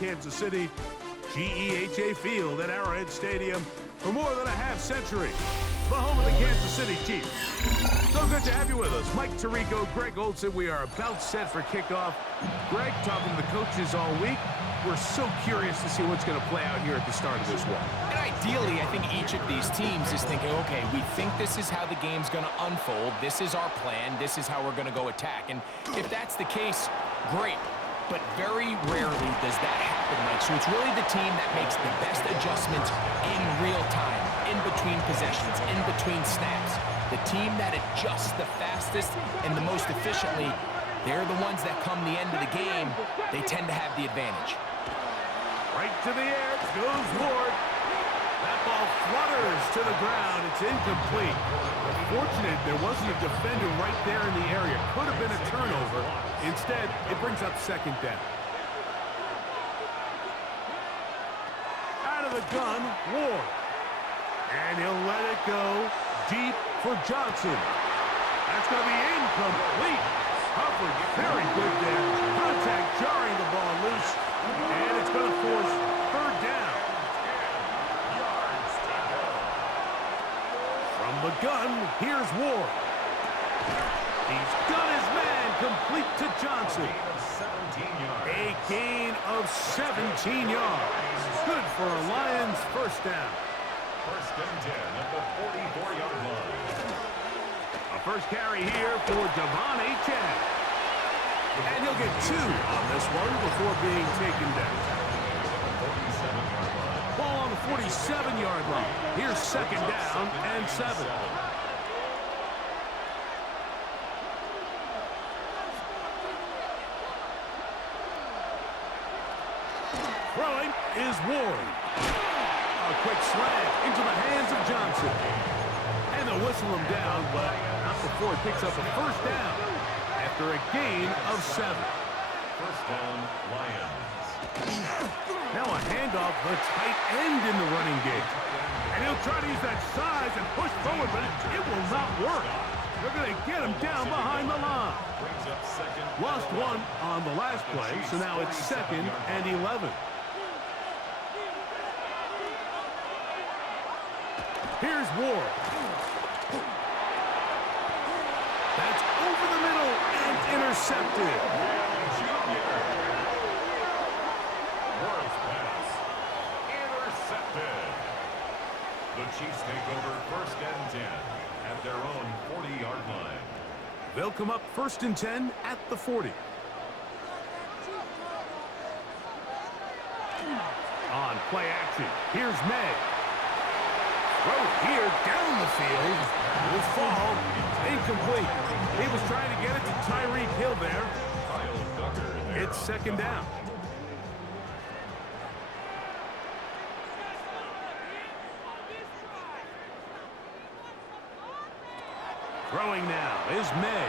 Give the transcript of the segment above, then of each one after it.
Kansas City, GEHA Field at Arrowhead Stadium for more than a half-century. The home of the Kansas City Chiefs. So good to have you with us. Mike Tirico, Greg Olson. We are about set for kickoff. Greg, talking to the coaches all week. We're so curious to see what's going to play out here at the start of this one. And ideally, I think each of these teams is thinking, okay, we think this is how the game's going to unfold. This is our plan. This is how we're going to go attack. And if that's the case, great. But very rarely does that happen, Mike. So it's really the team that makes the best adjustments in real time, in between possessions, in between snaps. The team that adjusts the fastest and the most efficiently, they're the ones that come the end of the game, they tend to have the advantage. Right to the air goes Ward. That ball flutters to the ground. It's incomplete. Fortunate there wasn't a defender right there in the area. Could have been a turnover. Instead, it brings up second down. Out of the gun, Ward. And he'll let it go deep for Johnson. That's going to be incomplete. Hubbard very good there. Contact jarring the ball loose. And it's going to force third down. From the gun, here's Ward. He's got his man complete to Johnson. A gain of 17 yards. Good for a Lions first down. First and 10 at the 44-yard line. A first carry here for Devon Achane. And he'll get 2 on this one before being taken down. Ball on the 47-yard line. Here's second down and 7. Throwing is Ward. A quick slant into the hands of Johnson. And they'll whistle him down, but not before it picks up a first down after a gain of 7. First down, Lions. Now a handoff, the tight end in the running game. And he'll try to use that size and push forward, but it will not work. They're going to get him down behind the line. Lost 1 on the last play, so now it's 2nd and 11. Here's Ward. That's over the middle and intercepted. Ward's pass. Intercepted. The Chiefs take over first and 10 at their own 40-yard line. They'll come up first and 10 at the 40. On play action, here's May. Throw here down the field. Will fall. Incomplete. He was trying to get it to Tyreek Hill there. It's second down. Throwing now is May.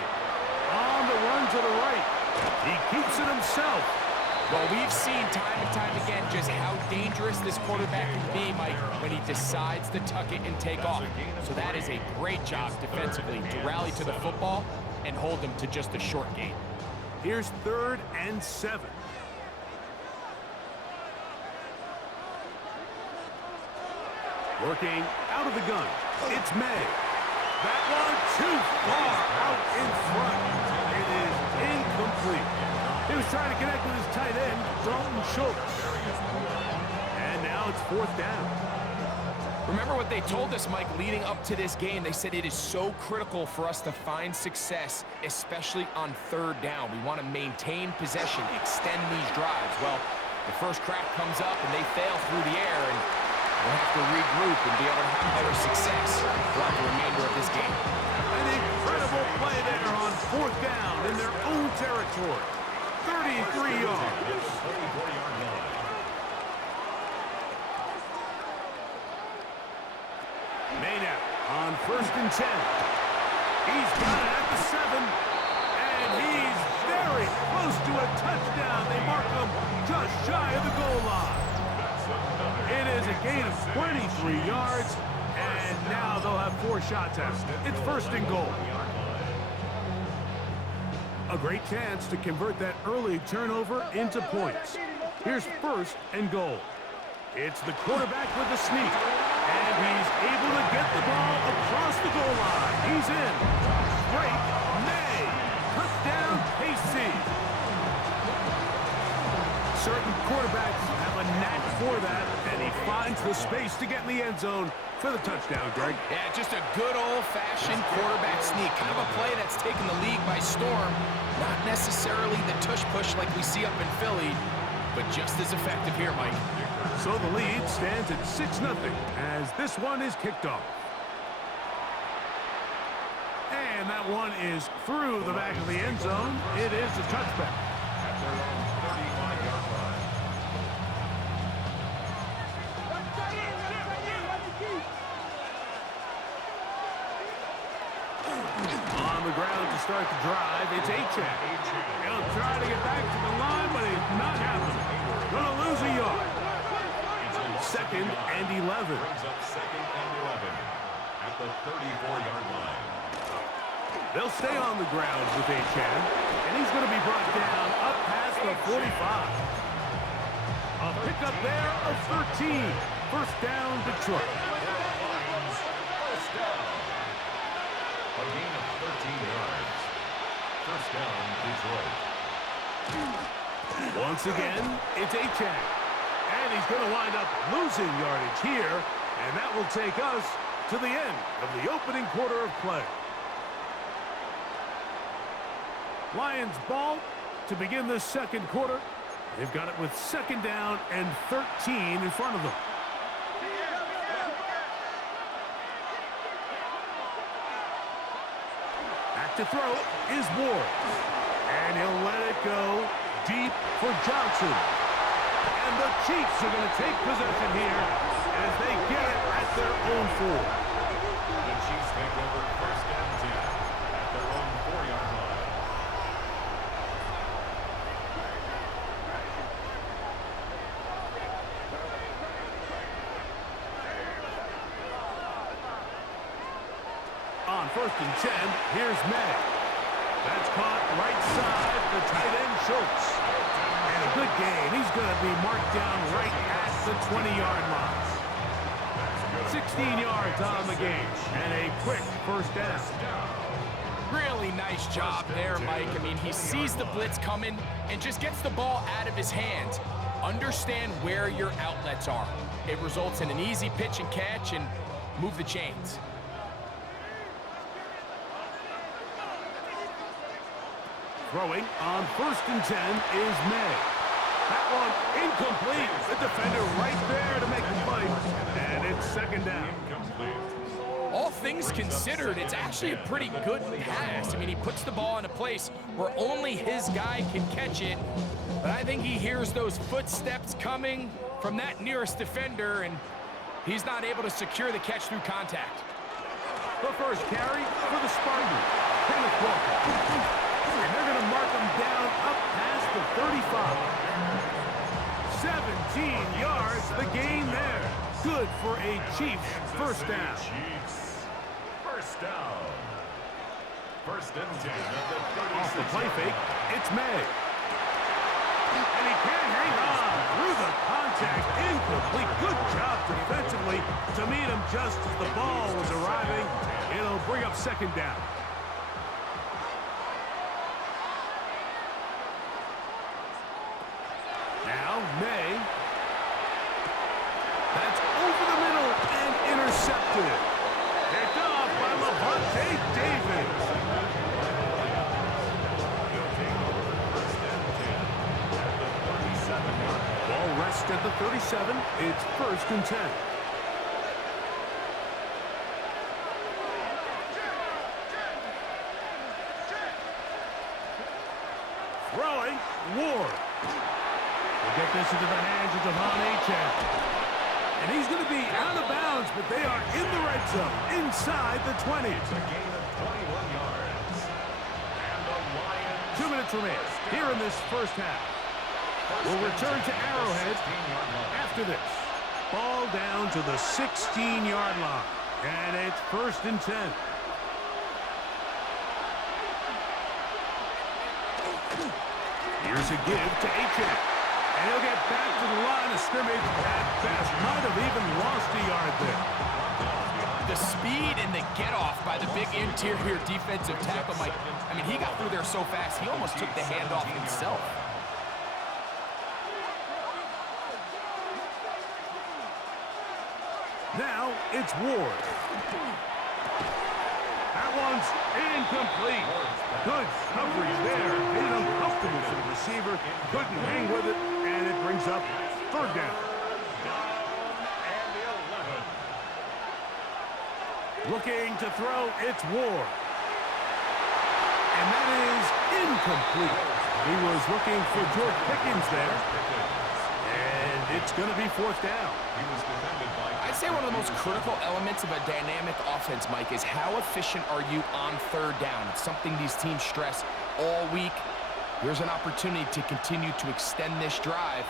On the run to the right. He keeps it himself. Well, we've seen time and time again just how dangerous this quarterback can be, Mike, when he decides to tuck it and take off. So that is a great job defensively to rally to the football and hold him to just a short gain. Here's 3rd and 7. Working out of the gun. It's May. That one too far out in front. It is incomplete. He was trying to connect with his tight end, Dalton Schultz. And now it's 4th down. Remember what they told us, Mike, leading up to this game. They said it is so critical for us to find success, especially on 3rd down. We want to maintain possession, extend these drives. Well, the first crack comes up and they fail through the air, and we'll have to regroup and be able to have better success throughout the remainder of this game. An incredible play there on 4th down in their own territory. 33 yards. Maynard on 1st and 10. He's got it at the 7. And he's very close to a touchdown. They mark him just shy of the goal line. It is a gain of 23 yards. And now they'll have 4 shots at it. It's 1st and goal. A great chance to convert that early turnover into points. Here's first and goal. It's the quarterback with the sneak. And he's able to get the ball across the goal line. He's in. Drake May. Touchdown, KC. Certain quarterbacks have a knack for that, and he finds the space to get in the end zone for the touchdown, Greg. Yeah, just a good old-fashioned quarterback sneak. Kind of a play that's taken the league by storm. Not necessarily the tush-push like we see up in Philly, but just as effective here, Mike. So the lead stands at 6-0 as this one is kicked off. And that one is through the back of the end zone. It is a touchback. At their own 35-yard line. On the ground to start the drive, it's Achane. He'll try to get back to the line, but it's not happening. Gonna lose a yard. Second and 11. Brings up second and 11 at the 34-yard line. They'll stay on the ground with Achane, and he's going to be brought down up past the 45. A pickup there of 13. First down, Detroit. First down. A gain of 13 yards. First down, Detroit. Once again, it's Achane. And he's going to wind up losing yardage here, and that will take us to the end of the opening quarter of play. Lions ball to begin this second quarter. They've got it with second down and 13 in front of them. Back to throw is Ward. And he'll let it go deep for Johnson. And the Chiefs are going to take possession here as they get it at their own 4. The Chiefs take over first and 10 at their own 4-yard line. On first and 10, here's May. That's caught right side, the tight end Schultz. And a good gain. He's going to be marked down right at the 20-yard line. 16 yards on the game, and a quick first down. Really nice job there, Mike. I mean, he sees the blitz coming and just gets the ball out of his hands. Understand where your outlets are. It results in an easy pitch and catch and move the chains. Throwing on first and 10 is May. That one incomplete. The defender right there to make the play. And it's second down. All things considered, it's actually a pretty good pass. I mean, he puts the ball in a place where only his guy can catch it. But I think he hears those footsteps coming from that nearest defender, and he's not able to secure the catch through contact. The first carry for the Spartans. Kenneth Walker. And they're going to mark him down up past the 35. 17 yards, the gain there. Good for a Chiefs first down. Chiefs first down. First and 10 at the 36. Off the play fake, it's May. And he can't hang on through the contact. Incomplete. Good job defensively to meet him just as the ball was arriving. It'll bring up second down. Now, May. That's over the middle and intercepted. Picked off by Levante David. Ball rests at the 37. It's first and 10. Throwing, Ward. We'll get this into the hands of Devon Achane. And he's going to be out of bounds, but they are in the red zone, inside the 20. It's a gain of 21 yards. And the Lions 2 minutes remain here in this first half. We'll return to Arrowhead after this. Ball down to the 16-yard line. And it's first and 10. Here's a give to Achane. And he'll get back to the line of scrimmage at best. Might have even lost a yard there. The speed and the get-off by the big interior defensive tackle, Mike. I mean, he got through there so fast, he almost took the handoff himself. Now it's Ward. That one's incomplete. Good coverage there. Made it uncomfortable for the receiver. Couldn't hang with it, and it brings up third down. Looking to throw, it's Ward. And that is incomplete. He was looking for George Pickens there. And it's going to be fourth down. I'd say one of the most critical elements of a dynamic offense, Mike, is how efficient are you on third down. It's something these teams stress all week. Here's an opportunity to continue to extend this drive.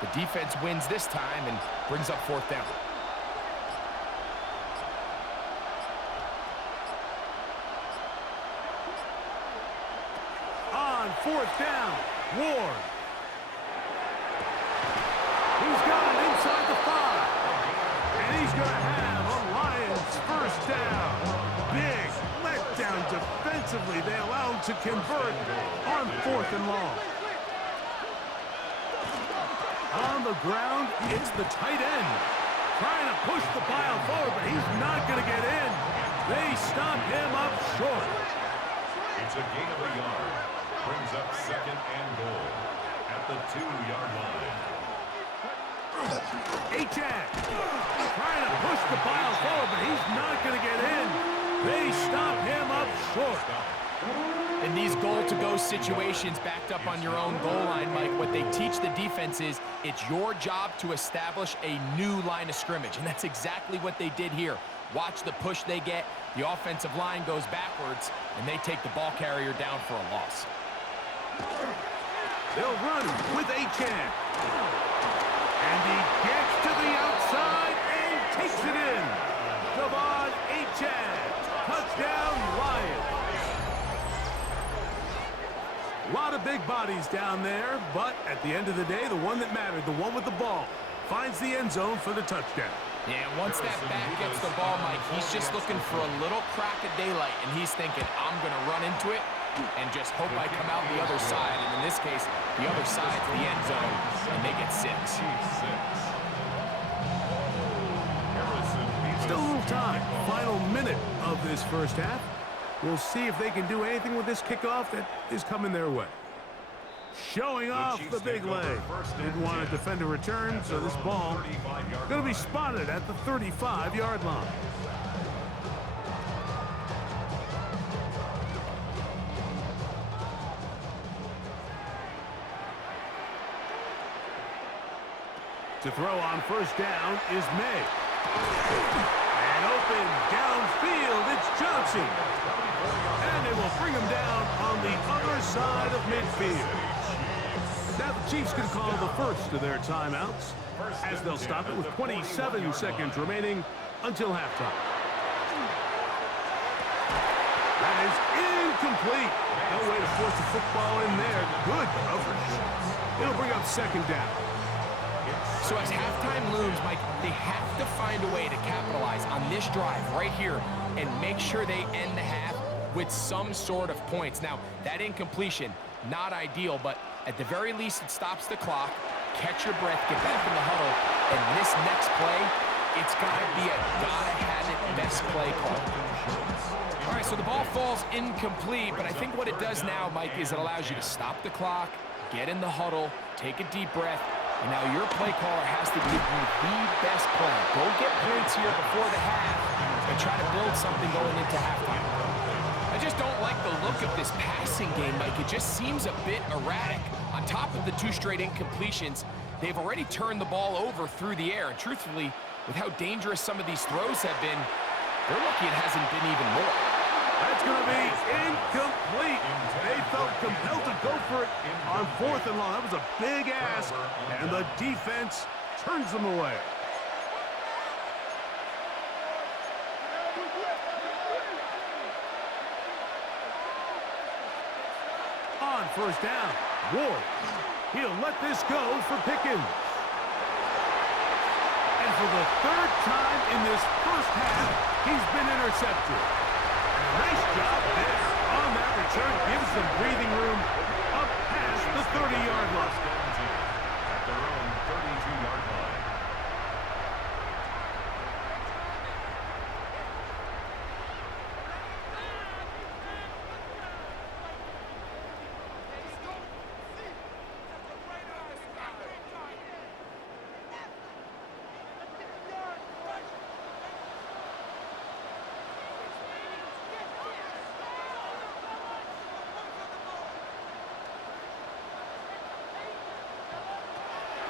The defense wins this time and brings up fourth down. On fourth down, Ward. He's got it inside the 5. And he's going to have a Lions first down. Big letdown defensively. They allow him to convert on fourth and long. On the ground, it's the tight end. Trying to push the pile forward, but he's not going to get in. They stop him up short. It's a gain of a yard. Brings up second and goal at the 2-yard line. Achane trying to push the pile forward, but he's not going to get in. They stop him up short. In these goal-to-go situations backed up on your own goal line, Mike, what they teach the defense is it's your job to establish a new line of scrimmage, and that's exactly what they did here. Watch the push they get. The offensive line goes backwards, and they take the ball carrier down for a loss. They'll run with Achane. And he gets to the outside and takes it in. Devon Achane. Touchdown, Lions. A lot of big bodies down there, but at the end of the day, the one that mattered, the one with the ball, finds the end zone for the touchdown. Yeah, once that back gets the ball, Mike, he's just looking for a little crack of daylight, and he's thinking, I'm going to run into it and just hope I come out the other side. And in this case, the other side's the end zone, and they get 6. Still a little time. Final minute of this first half. We'll see if they can do anything with this kickoff that is coming their way. Showing off the big leg. Didn't want to defend a return, so this ball going to be spotted at the 35-yard line. To throw on first down is May. And open downfield, it's Johnson. And they will bring him down on the other side of midfield. Now the Chiefs can call the first of their timeouts, as they'll stop it with 27 seconds remaining until halftime. That is incomplete. No way to force the football in there. Good coverage. It'll bring up second down. So as halftime looms, Mike, they have to find a way to capitalize on this drive right here and make sure they end the half with some sort of points. Now, that incompletion, not ideal, but at the very least, it stops the clock. Catch your breath, get back in the huddle, and this next play, it's got to be a gotta-have-it best play call. All right, so the ball falls incomplete, but I think what it does now, Mike, is it allows you to stop the clock, get in the huddle, take a deep breath, and now your play caller has to give you the best play. Go get points here before the half and try to build something going into halftime. I just don't like the look of this passing game, Mike. It just seems a bit erratic. On top of the 2 straight incompletions, they've already turned the ball over through the air. And truthfully, with how dangerous some of these throws have been, they're lucky it hasn't been even more. That's going to be incomplete. They felt compelled to go for it on fourth and long. That was a big ask, and the defense turns them away. On first down, Ward. He'll let this go for Pickens. And for the third time in this first half, he's been intercepted. And a nice job there on that return. Gives them breathing room up past the 30-yard line. At their own 32-yard line.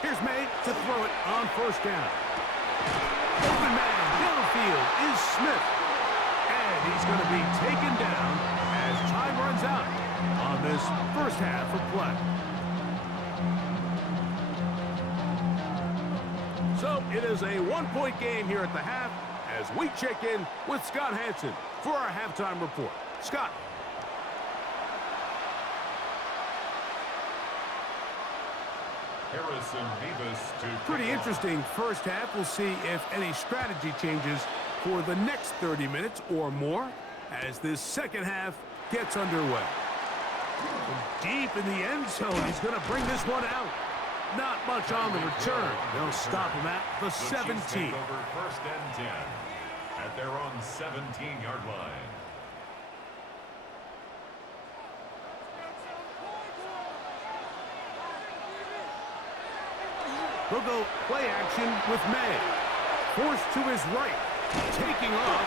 Here's May to throw it on first down. Open man downfield is Smith. And he's going to be taken down as time runs out on this first half of play. So it is a one-point game here at the half as we check in with Scott Hansen for our halftime report. Scott. Pretty interesting first half. We'll see if any strategy changes for the next 30 minutes or more as this second half gets underway. Deep in the end zone, he's going to bring this one out. Not much on the return. They'll stop him at the 17. Over first and 10 at their own 17-yard line. They'll go play action with May. Forced to his right. Taking off.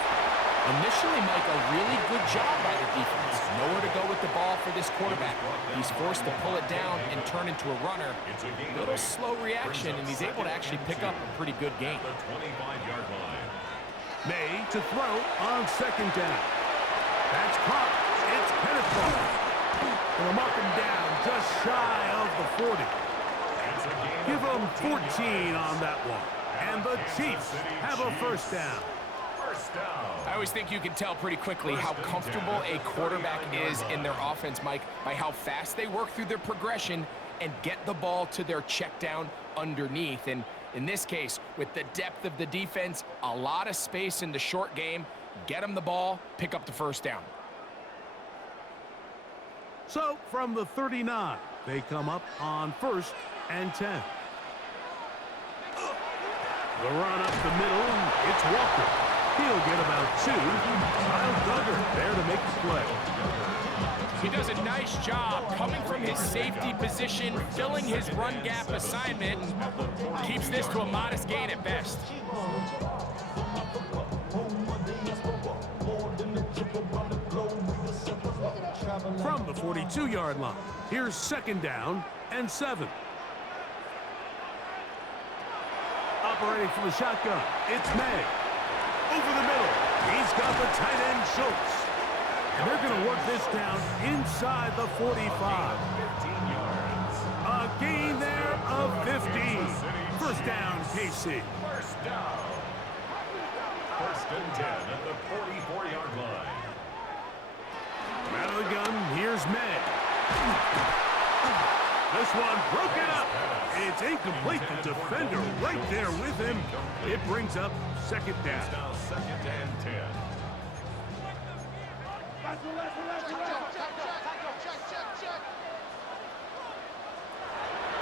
Initially, Mike, a really good job by the defense. Nowhere to go with the ball for this quarterback. He's forced to pull it down and turn into a runner. A little slow reaction, and he's able to actually pick up a pretty good game. The 25-yard line. May to throw on second down. That's caught. It's Kenneth Walker. They'll mark him down just shy of the 40. Give them 14 on that one. And the Chiefs have a first down. I always think you can tell pretty quickly how comfortable a quarterback is in their offense, Mike, by how fast they work through their progression and get the ball to their check down underneath. And in this case, with the depth of the defense, a lot of space in the short game, get them the ball, pick up the first down. So from the 39, they come up on first and 10. The run up the middle, it's Walker. He'll get about 2. Kyle Duggar there to make the play. He does a nice job coming from his safety position, filling his run gap assignment, and keeps this to a modest gain at best. From the 42-yard line, here's second down and 7. Operating from the shotgun, it's May. Over the middle, he's got the tight end Schultz. And they're going to work this down inside the 45. 15 yards. A gain there of 15. First down, KC. First down. First and 10 at the 44-yard line. Out of the gun, here's May. This one broken up. It's incomplete. The defender right there with him. It brings up second down. It's now second and 10.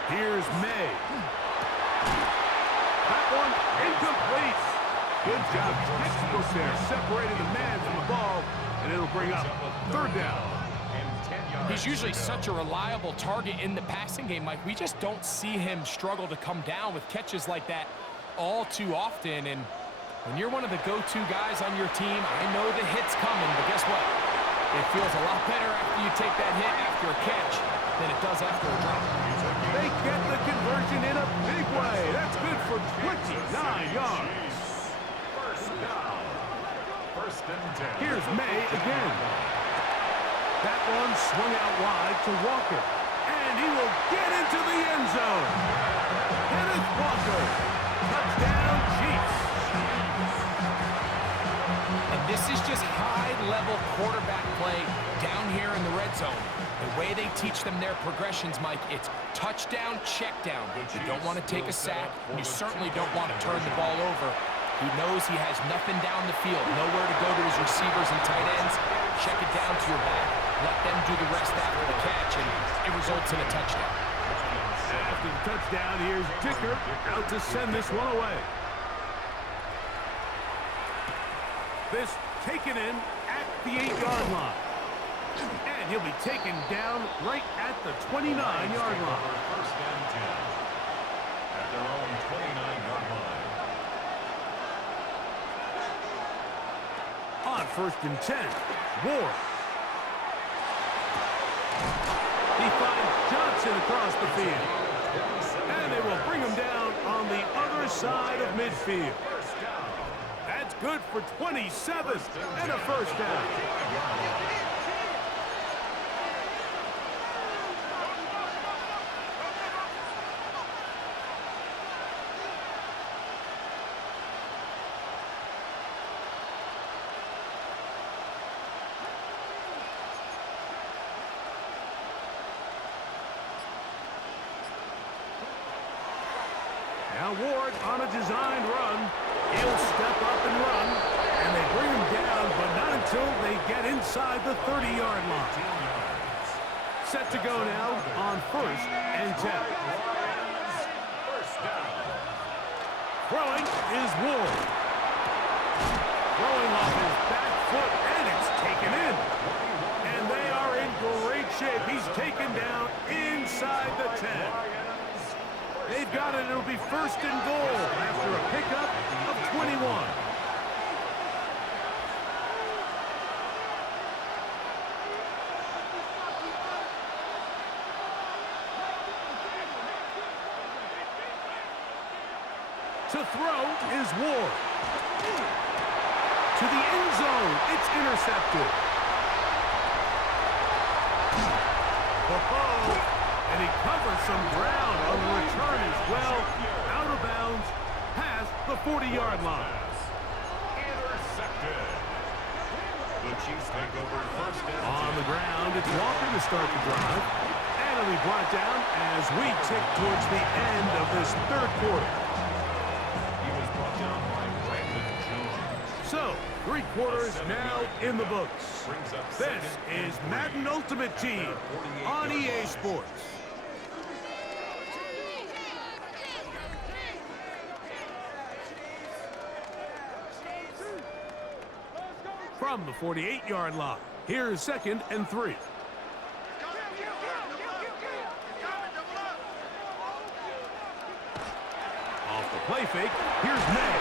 Here's May. That one incomplete. Good job, textbook there, separating the man from the ball, and it'll bring up third down. He's usually such a reliable target in the passing game, Mike. We just don't see him struggle to come down with catches like that all too often. And when you're one of the go-to guys on your team, I know the hit's coming, but guess what? It feels a lot better after you take that hit after a catch than it does after a drop. They get the conversion in a big way. That's good for 29 yards. First down. First and 10. Here's May again. That one swung out wide to Walker. And he will get into the end zone. Kenneth Walker. Touchdown, Chiefs. And this is just high-level quarterback play down here in the red zone. The way they teach them their progressions, Mike, it's touchdown, check down. You don't want to take a sack, and you certainly don't want to turn the ball over. He knows he has nothing down the field, nowhere to go to his receivers and tight ends. Check it down to your back. Let them do the rest after the catch, and it results in a touchdown. After the touchdown, here's Dicker out to send this one away. This taken in at the 8-yard line. And he'll be taken down right at the 29-yard line. First and 10 at their own 29-yard line. On first and 10, Ward. He finds Johnson across the field. And they will bring him down on the other side of midfield. That's good for 27 and a first down. Now Ward on a designed run. He'll step up and run, and they bring him down, but not until they get inside the 30-yard line. Set to go now on first and 10. Throwing is Ward. Throwing off his back foot, and it's taken in. And they are in great shape. He's taken down inside the 10. They've got it. It'll be first and goal after a pickup of 21. To throw is Ward. To the end zone. It's intercepted. Oh, and he covers some ground on the return as well. Out of bounds, past the 40-yard line. Intercepted. The Chiefs take over first and 10. On the ground, it's Walker to start the drive. And it'll be brought down as we tick towards the end of this third quarter. He was brought down by Brandon Jones. So, 3 quarters now in the books. This is Madden Ultimate Team on EA Sports. From the 48-yard line, here's second and 3. Off the play fake, here's May.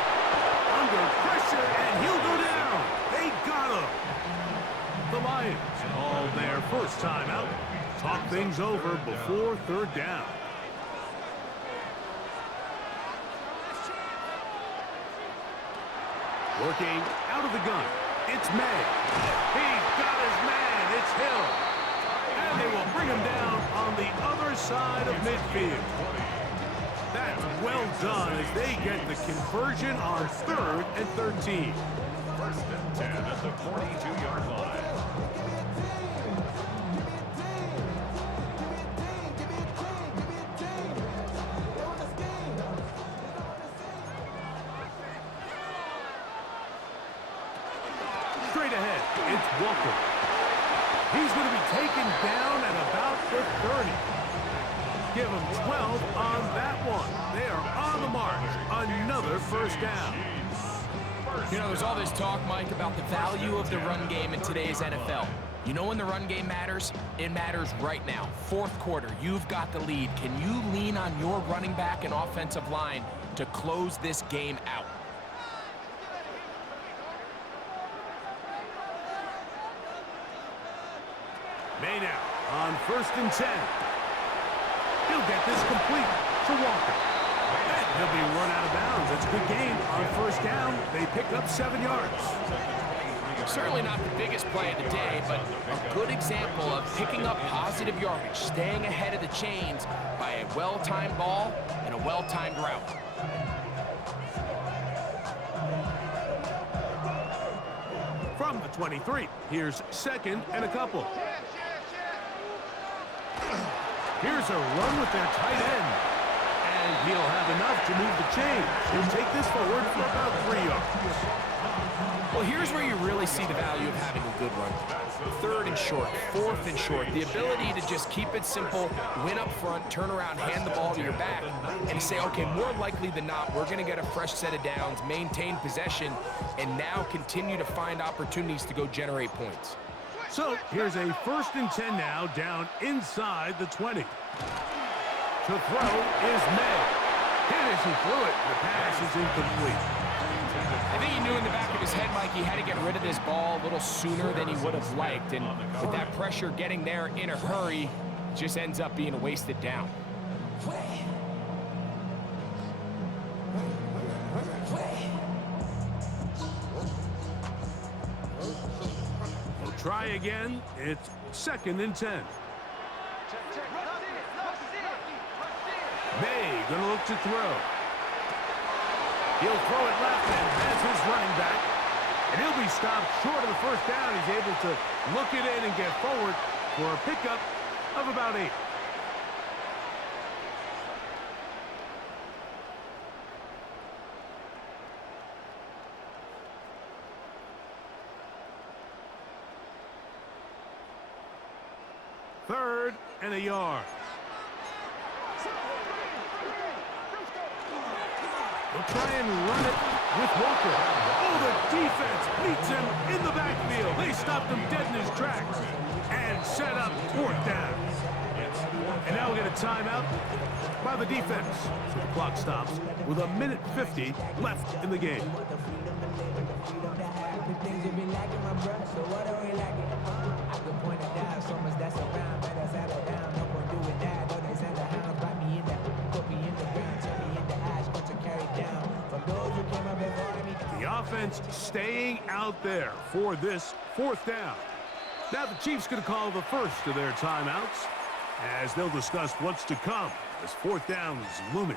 Under pressure, and he'll go down. They got him. The Lions all their first time out. Talk things over before third down. Working out of the gun. It's May. He's got his man. It's Hill. And they will bring him down on the other side of midfield. That's well done as they get the conversion on third and 13. First and 10 at the 42-yard line. Straight ahead, it's Walker. He's going to be taken down at about the 30. Give him 12 on that one. They are on the march. Another first down. You know, there's all this talk, Mike, about the value of the run game in today's NFL. You know when the run game matters? It matters right now. Fourth quarter, you've got the lead. Can you lean on your running back and offensive line to close this game out? May now on first and 10. He'll get this complete to Walker. And he'll be run out of bounds. It's a good game on first down. They pick up 7 yards. Certainly not the biggest play of the day, but a good example of picking up positive yardage, staying ahead of the chains by a well-timed ball and a well-timed route. From the 23, here's second and a couple. Here's a run with their tight end. And he'll have enough to move the chains. He'll take this forward for about 3 yards. Well, here's where you really see the value of having a good run. 3rd and short, 4th and short. The ability to just keep it simple, win up front, turn around, hand the ball to your back, and say, okay, more likely than not, we're going to get a fresh set of downs, maintain possession, and now continue to find opportunities to go generate points. So here's a 1st and 10 now, down inside the 20. To throw is May. Hit as he threw it. The pass is incomplete. I think he knew in the back of his head, Mike, he had to get rid of this ball a little sooner than he would have liked. And with that pressure getting there in a hurry, just ends up being a wasted down. We'll try again. It's 2nd and 10. May gonna look to throw. He'll throw it left and has his running back. And he'll be stopped short of the 1st down. He's able to look it in and get forward for a pickup of about 8. Third and a yard. They'll try and run it with Walker. Oh, the defense meets him in the backfield. They stopped him dead in his tracks and set up 4th down. And now we get a timeout by the defense. So the clock stops with 1:50 left in the game. The offense staying out there for this 4th down. Now the Chiefs going to call the first of their timeouts as they'll discuss what's to come as 4th down is looming.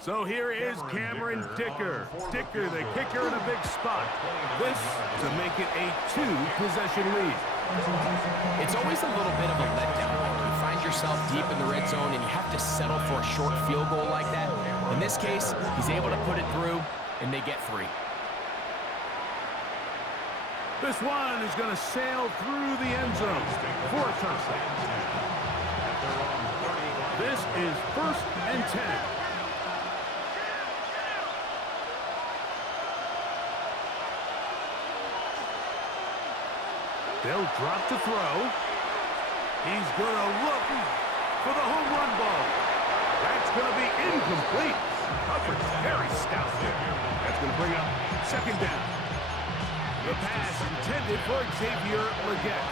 So here is Cameron Dicker. Dicker, the kicker, in a big spot. This to make it a 2-possession lead. It's always a little bit of a letdown when you find yourself deep in the red zone and you have to settle for a short field goal like that. In this case, he's able to put it through, and they get 3. This one is going to sail through the end zone for a touchdown. This is 1st and 10. They'll drop to throw. He's going to look for the home run ball. That's going to be incomplete. Coverage very stout there. That's going to bring up 2nd down. The pass intended for Xavier Legette.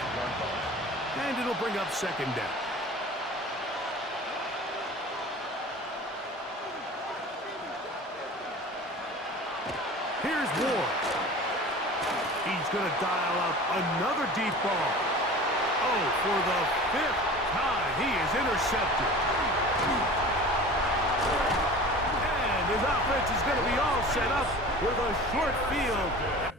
And it'll bring up 2nd down. Here's Ward. He's going to dial up another deep ball. Oh, for the 5th time, he is intercepted. And his offense is going to be all set up with a short field.